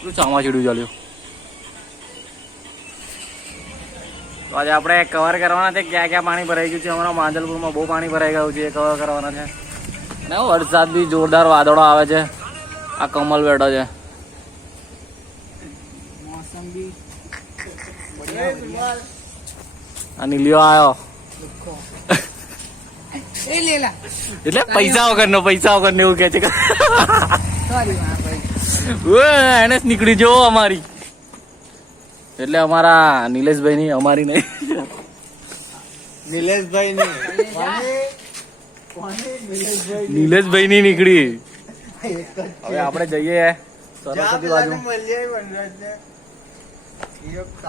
પેલું ચામાચીડું ચાલ્યું. તો આજે આપણે કવર કરવાના છે ક્યાં ક્યાં પાણી ભરાઈ ગયું છે. અમારા માંજલપુરમાં બહુ પાણી ભરાઈ ગયું છે, એ કવર કરવાના છે. અને વરસાદ બી જોરદાર વાદળો આવે છે. આ કમલ બેઠો છે. આ નીલિયો આવ્યો એટલે પૈસા વગર નો એવું કે છે. એને નીકળી જો અમારી એટલે અમારા નિલેશભાઈ ની અમારી નહીં. નિલેશભાઈ ની નીકળી. હવે આપણે જઈએ સરસ્વતી બાજુ.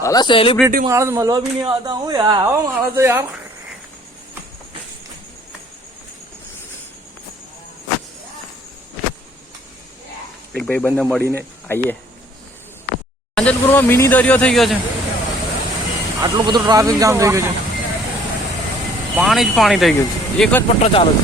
અલા સેલિબ્રિટી માણસ મળવા બી નહીં આવતા. હું યાર આવો માણસ તો યાર. એક ભાઈ બંને મળીને આવીએ. માંજલપુરમાં મિની દરિયો થઈ ગયો છે. આટલું બધું ટ્રાફિક જામ થઈ ગયું છે. પાણી જ પાણી થઈ ગયું છે. એક જ પટ્ટો ચાલે છે.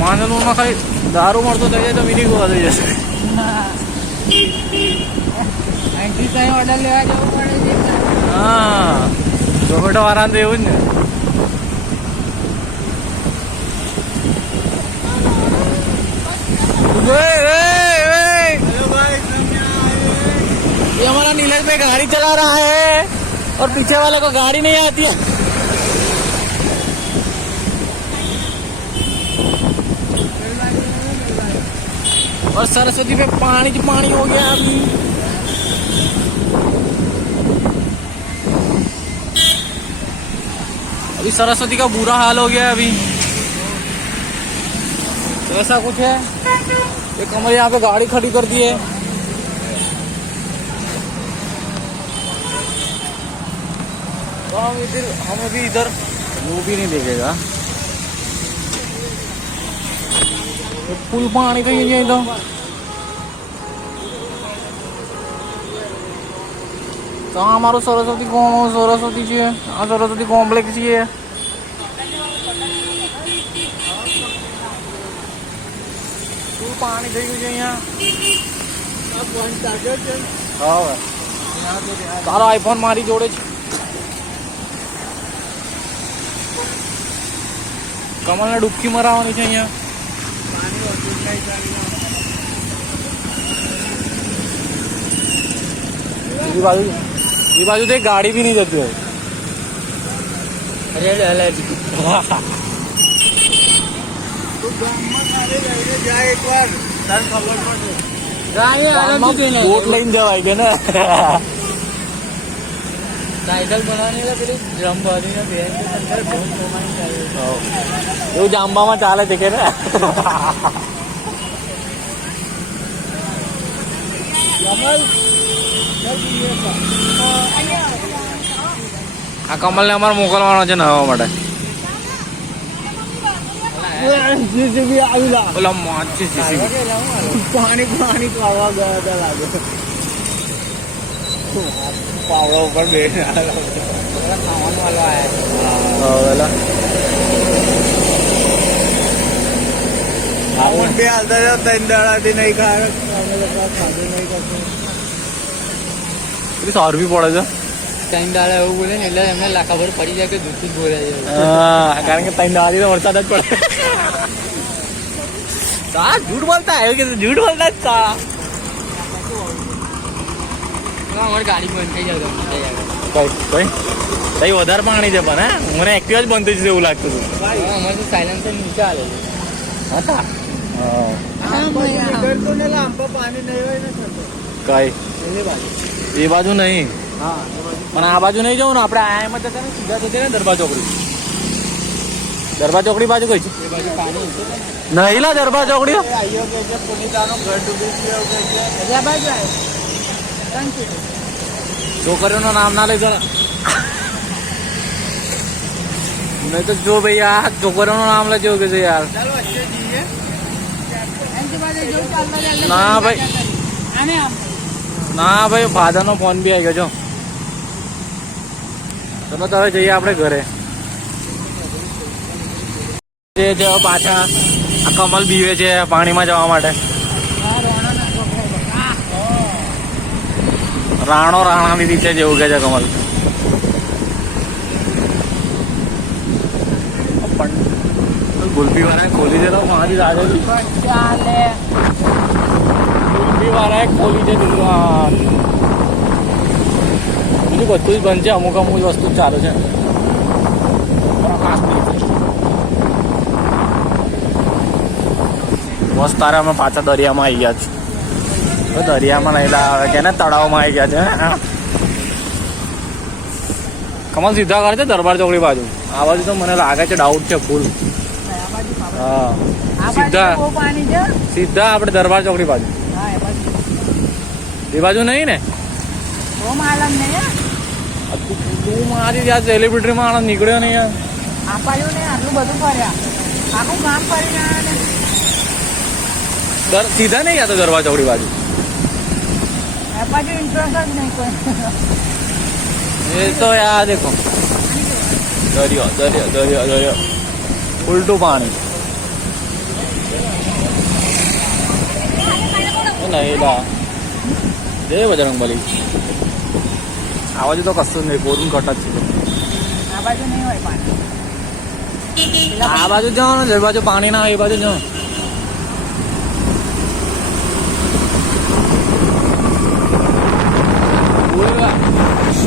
માંજલપુરમાં ખાલી દારૂ મળતો થઈ જાય તો મિની ગોવા થઈ જશે. ઓર્ડર લેવા જવું પડે છે. હા ઝોમેટો વાળા તો એવું જ ને. ये हमारा नीलेश भाई गाड़ी चला रहा है और पीछे वाले को गाड़ी नहीं आती है. और सरस्वती पे पानी ही पानी हो गया अभी. अभी सरस्वती का बुरा हाल हो गया है अभी. तो ऐसा कुछ है. एक हमारे यहाँ पे गाड़ी खड़ी कर दी है. तो हमें भी इधर वो भी नहीं देखेगा. फुल पानी થઈ જાય તો અમારું સરસ્વતી છે. આ સરસ્વતી કોમ્પ્લેક્સ છે. ફૂલ પાણી થઈ ગયું છે અહીંયા. હા તારો આઈફોન મારી જોડે છે. કમલને ડૂબકી મરાવવાની છે અહીંયા. એ બાજુ તો ગાડી બી નહીં જતી હોય. બોટ લઈને જવાય કે ને. સાયકલ બનાવવાની પેલી ડ્રમ ભરીને એવું જાંબામાં ચાલે છે કે ને. આ કમલ ને અમારે મોકલવાનો છે નહવા માટે. પાણી પાણી ખાવા ગયા હતા લાગે. પાવડા ઉપર બે ખાવાનું વાળો આવ્યા. બે હાલતા જાવ 3 દાડાથી નહીં ખાય. ખાધું નહીં કરતું. સારું બી પડે છે. 3 દાડા એવું બોલે ને એટલે એમને લાખાભર પડી જાય કે દૂધ બોલે છે. હા કારણ કે 3 દાડાથી તો વરસાદ જ પડે. झूठ बोलता है कि झूठ बोलता है. અમારી ગાડી બંધ થઈ જાય કઈ વધારે પાણી છે પણ. હે મને એક્ટિવા જ બંધ થઈ જશે એવું લાગતું હતું. અમારે તો સાયલેન્સર નીચે હાલે છે. કઈ એ બાજુ નહીં પણ આ બાજુ નહીં જવું ને. આપણે આ એમાં જતા ને સીધા જતા ને દરબાર ચોકડી. દરબાર ચોકડી બાજુ કઈ છે? નહીં લા દરબાર ચોકડી છોકરીઓનું નામ ના લઈ જરા. નહીં તો જો ભાઈ આ છોકરીઓનું નામ લે જેવું કે છે યાર. ના ભાઈ ના ભાઈ ફાધરનો ફોન બી આવી ગયો. ચલો તો હવે જઈએ આપણે ઘરે. જે છે પાછા આ કમલ બીવે છે પાણીમાં જવા માટે. રાણાની રીતે જેવું કે છે કમલ. ગુલ્ફી વાળા ખોલી છે તો મારી રાજા ગુલ્ફી વાળાએ ખોલી છે દુકાન. બીજું બધું જ બંધ છે, અમુક અમુક વસ્તુ જ ચાલુ છે. બસ તારે અમે પાછા દરિયામાં આવી ગયા છે. દરિયામાં નહીં લાવે કે ને તળાવમાં આવી ગયા છે. કમલ સીધા કરે છે દરબાર ચોકડી બાજુ. આ બાજુ તો મને લાગે છે ડાઉટ છે ફૂલ. હા સીધા આપણે દરબાર ચોકડી બાજુ. એ બાજુ નહીં ને? તું મારી યાર સેલિબ્રિટી માણસ નીકળ્યો નહીં યાર. આટલું બધું ફર્યા, આખું કામ કરીને સીધા નહીં ગયા તો દરબાર ચોકડી બાજુ. ઇન્ટરેસ્ટ જ નહીં કોઈ. એ તો યાર દેખો દરિયો દરિયો દરિયો દરિયો ઉલટું પાણી. નહીં લા જય બજરંગબલી. આ બાજુ તો કશું નહીં, કોરું કટ જ છે. આ બાજુ નહીં હોય પાણી. આ બાજુ જાઓ ને, જે બાજુ પાણી ના હોય એ બાજુ જાઓ.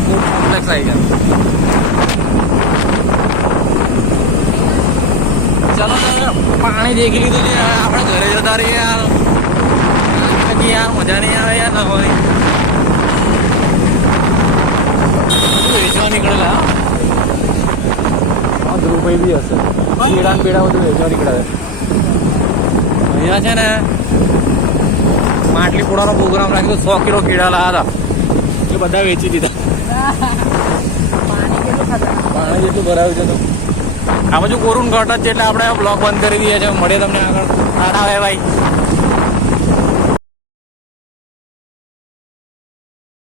કોમ્પ્લેક્સ આવી ગયા. ચાલો પાણી દેખી લીધું છે, આપણે ઘરે જતા રહીએ યાર. યાર મજા નહીં આવે યાર. ના હોય વેચવા નીકળેલા. હા ધ્રુવભાઈ બી હશે. કેળા ને બેડા બધું વેચવા નીકળ્યા. અહીંયા છે ને માટલી પોળાનો પ્રોગ્રામ રાખ્યો. 100 કિલો કેળા લાવ્યા હતા, એ બધા વેચી દીધા. પાણી જેટલું ભરાયું છે તો આ બાજુ કોરું ઘટ જ છે એટલે આપણે બ્લોક બંધ કરી દઈએ છીએ. મળીએ તમને આગળ. Tata bye bye.